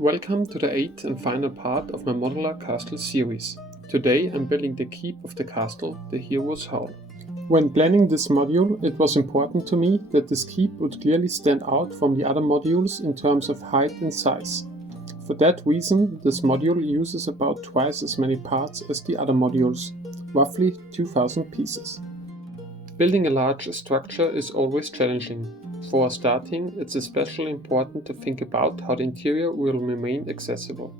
Welcome to the 8th and final part of my Modular Castle Series. Today I'm building the keep of the castle, the Hero's Hall. When planning this module, it was important to me that this keep would clearly stand out from the other modules in terms of height and size. For that reason, this module uses about twice as many parts as the other modules, roughly 2000 pieces. Building a large structure is always challenging. For starting, it's especially important to think about how the interior will remain accessible.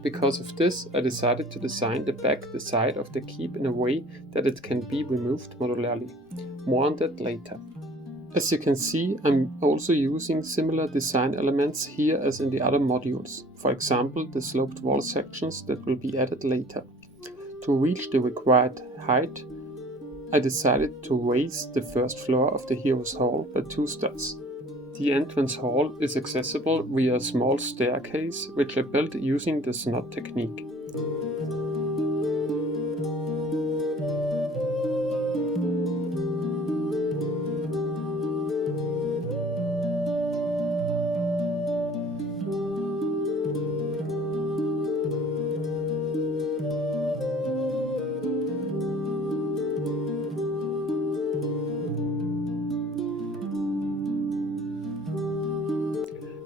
Because of this, I decided to design the side of the keep in a way that it can be removed modularly. More on that later. As you can see, I'm also using similar design elements here as in the other modules, for example the sloped wall sections that will be added later. To reach the required height, I decided to raise the first floor of the Hero's Hall by 2 studs. The entrance hall is accessible via a small staircase which I built using the snod technique.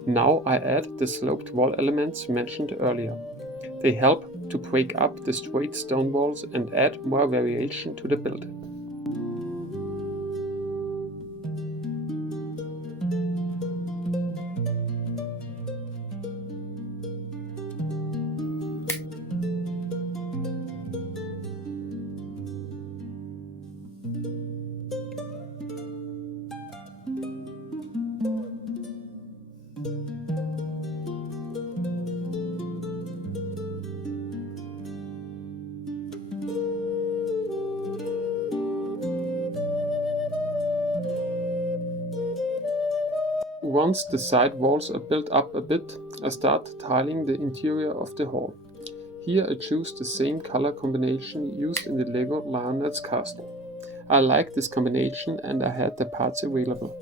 Now I add the sloped wall elements mentioned earlier. They help to break up the straight stone walls and add more variation to the build. Once the side walls are built up a bit, I start tiling the interior of the hall. Here I choose the same color combination used in the Lego Lionel's Castle. I like this combination and I had the parts available.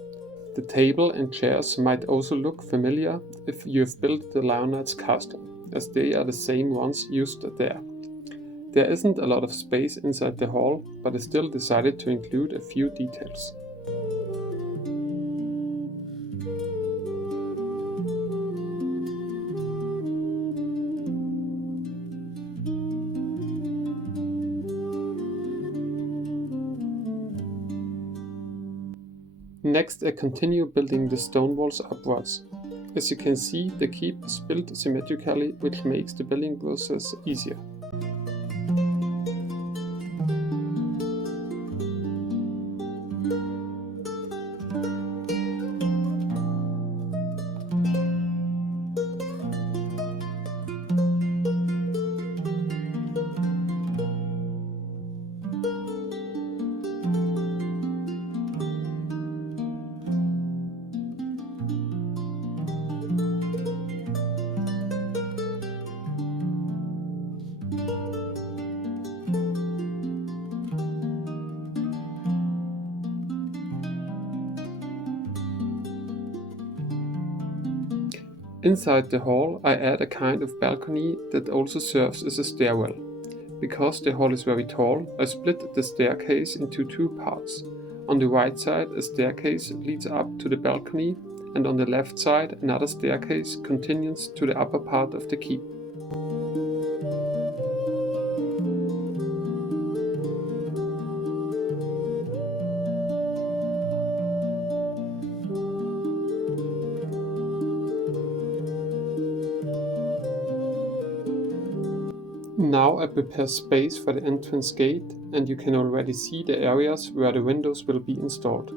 The table and chairs might also look familiar if you have built the Lionel's Castle, as they are the same ones used there. There isn't a lot of space inside the hall, but I still decided to include a few details. Next, I continue building the stone walls upwards. As you can see, the keep is built symmetrically, which makes the building process easier. Inside the hall, I add a kind of balcony that also serves as a stairwell. Because the hall is very tall, I split the staircase into 2 parts. On the right side, a staircase leads up to the balcony, and on the left side, another staircase continues to the upper part of the keep. Now I prepare space for the entrance gate, and you can already see the areas where the windows will be installed.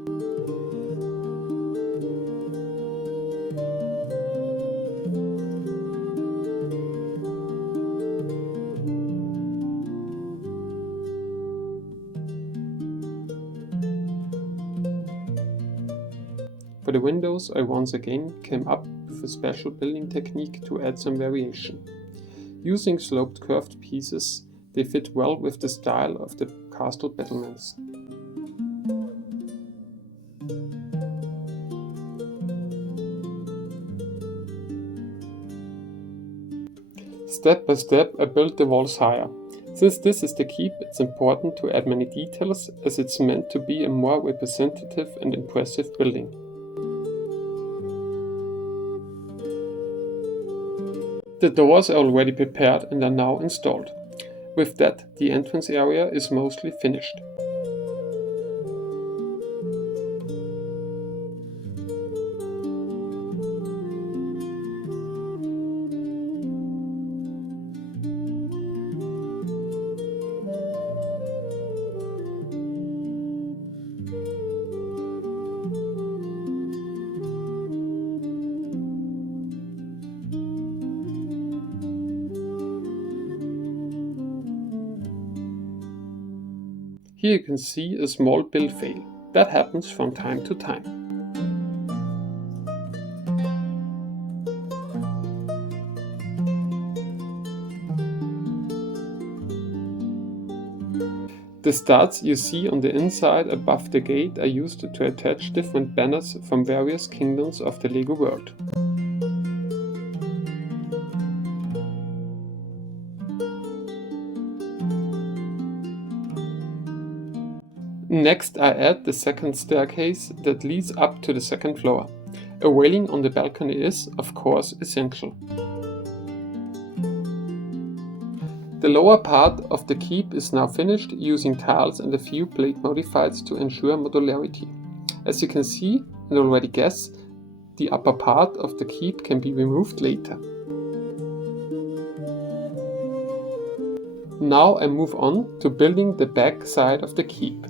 For the windows, I once again came up with a special building technique to add some variation. Using sloped curved pieces, they fit well with the style of the castle battlements. Step by step I built the walls higher. Since this is the keep, it's important to add many details as it's meant to be a more representative and impressive building. The doors are already prepared and are now installed. With that, the entrance area is mostly finished. Here you can see a small build fail. That happens from time to time. The studs you see on the inside above the gate are used to attach different banners from various kingdoms of the LEGO world. Next I add the second staircase that leads up to the second floor. A railing on the balcony is, of course, essential. The lower part of the keep is now finished using tiles and a few plate modifieds to ensure modularity. As you can see and already guess, the upper part of the keep can be removed later. Now I move on to building the back side of the keep.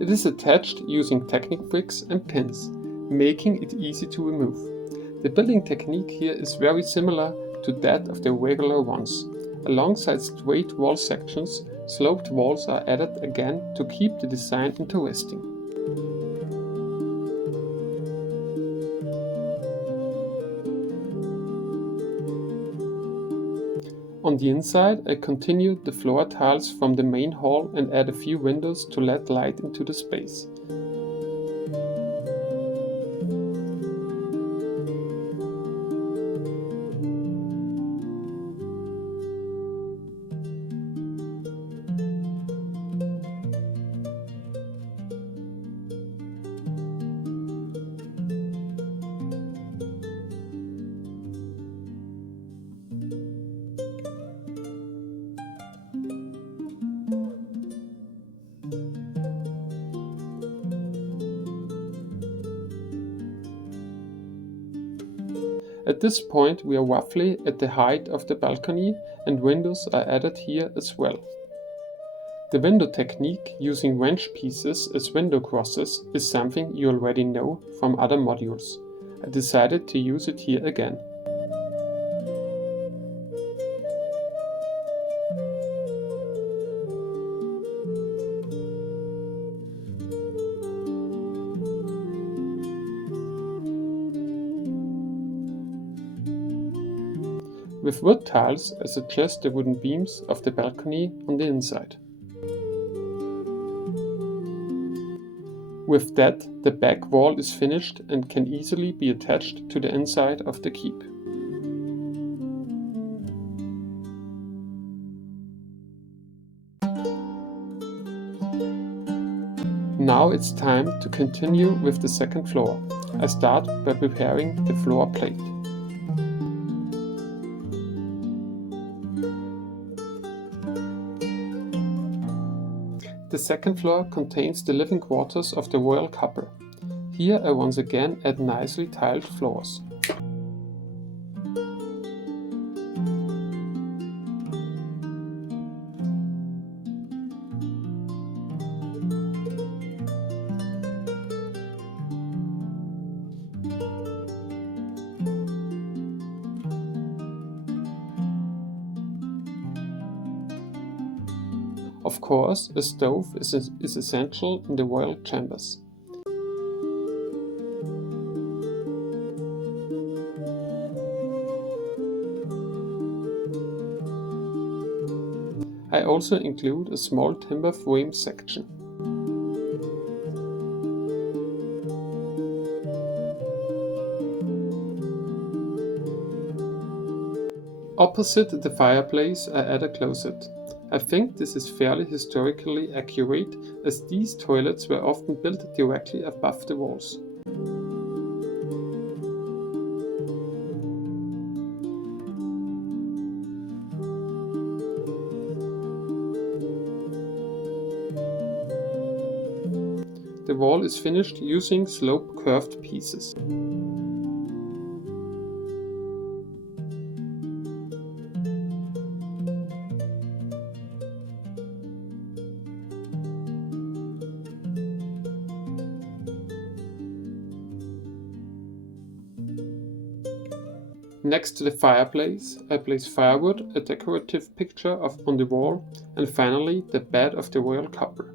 It is attached using Technic bricks and pins, making it easy to remove. The building technique here is very similar to that of the regular ones. Alongside straight wall sections, sloped walls are added again to keep the design interesting. On the inside, I continued the floor tiles from the main hall and add a few windows to let light into the space. At this point we are roughly at the height of the balcony and windows are added here as well. The window technique using wrench pieces as window crosses is something you already know from other modules. I decided to use it here again. With wood tiles, I suggest the wooden beams of the balcony on the inside. With that, the back wall is finished and can easily be attached to the inside of the keep. Now it's time to continue with the second floor. I start by preparing the floor plate. The second floor contains the living quarters of the royal couple. Here I once again add nicely tiled floors. Of course, a stove is essential in the royal chambers. I also include a small timber frame section. Opposite the fireplace I add a closet. I think this is fairly historically accurate, as these toilets were often built directly above the walls. The wall is finished using slope curved pieces. Next to the fireplace, I place firewood, a decorative picture on the wall, and finally the bed of the royal couple.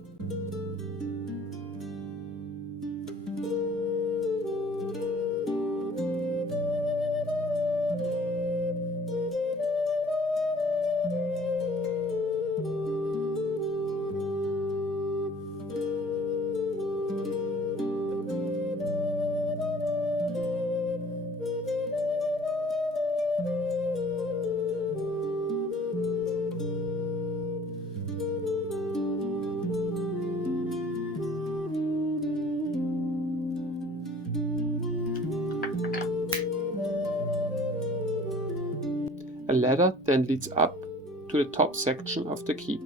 A ladder then leads up to the top section of the keep.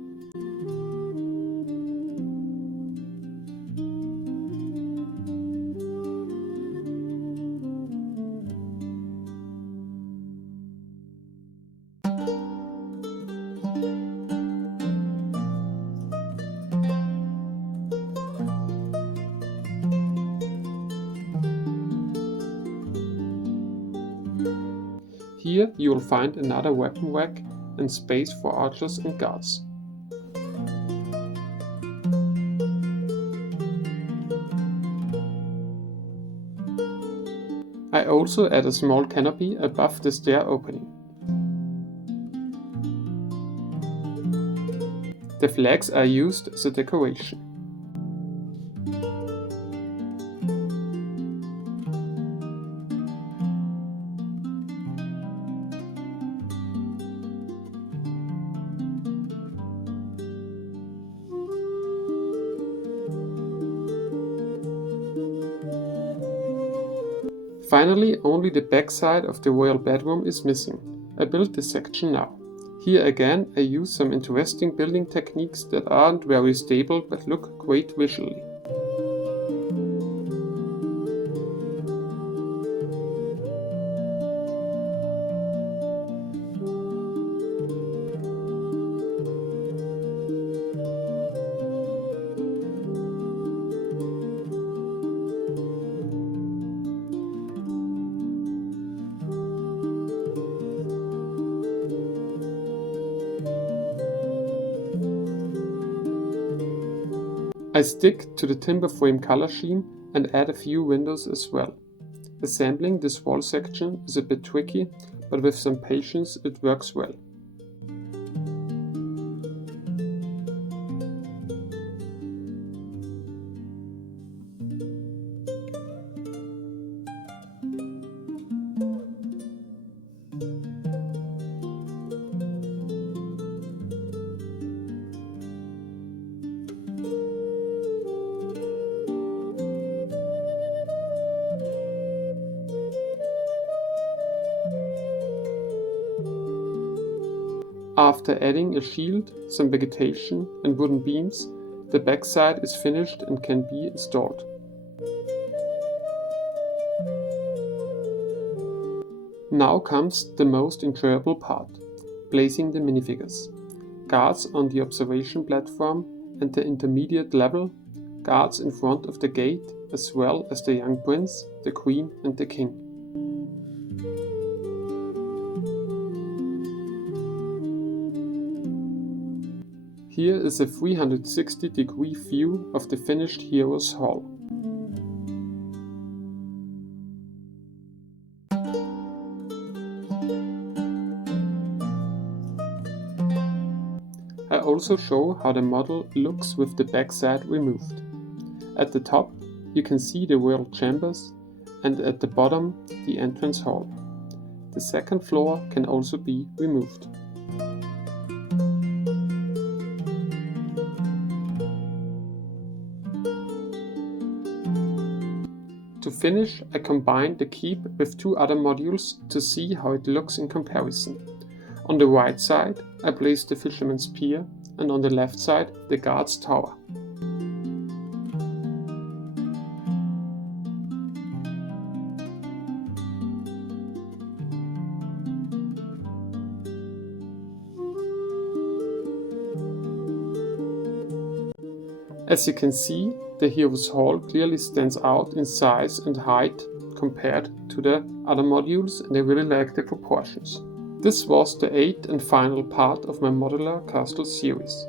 Here you will find another weapon rack and space for archers and guards. I also add a small canopy above the stair opening. The flags are used as a decoration. Finally, only the back side of the royal bedroom is missing. I built this section now. Here again I use some interesting building techniques that aren't very stable but look great visually. I stick to the timber frame color scheme and add a few windows as well. Assembling this wall section is a bit tricky, but with some patience it works well. After adding a shield, some vegetation and wooden beams, the backside is finished and can be installed. Now comes the most enjoyable part, placing the minifigures. Guards on the observation platform and the intermediate level, guards in front of the gate, as well as the young prince, the queen and the king. Here is a 360-degree view of the finished Heroes Hall. I also show how the model looks with the backside removed. At the top you can see the royal chambers and at the bottom the entrance hall. the second floor can also be removed. To finish, I combined the keep with two other modules to see how it looks in comparison. On the right side, I placed the fisherman's pier, and on the left side, the guard's tower. As you can see, the hero's hall clearly stands out in size and height compared to the other modules, and I really like the proportions. This was the 8th and final part of my Modular Castle series.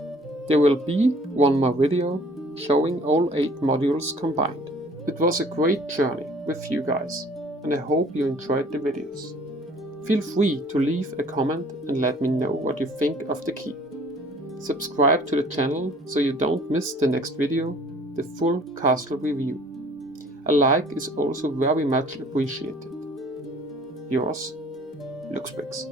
There will be one more video showing all 8 modules combined. It was a great journey with you guys, and I hope you enjoyed the videos. Feel free to leave a comment and let me know what you think of the keep. Subscribe to the channel so you don't miss the next video, the full castle review. A like is also very much appreciated. Yours, lux.bricks.